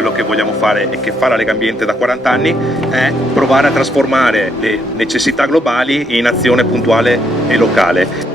quello che vogliamo fare e che fa la Lega Ambiente da 40 anni è provare a trasformare le necessità globali in azione puntuale e locale.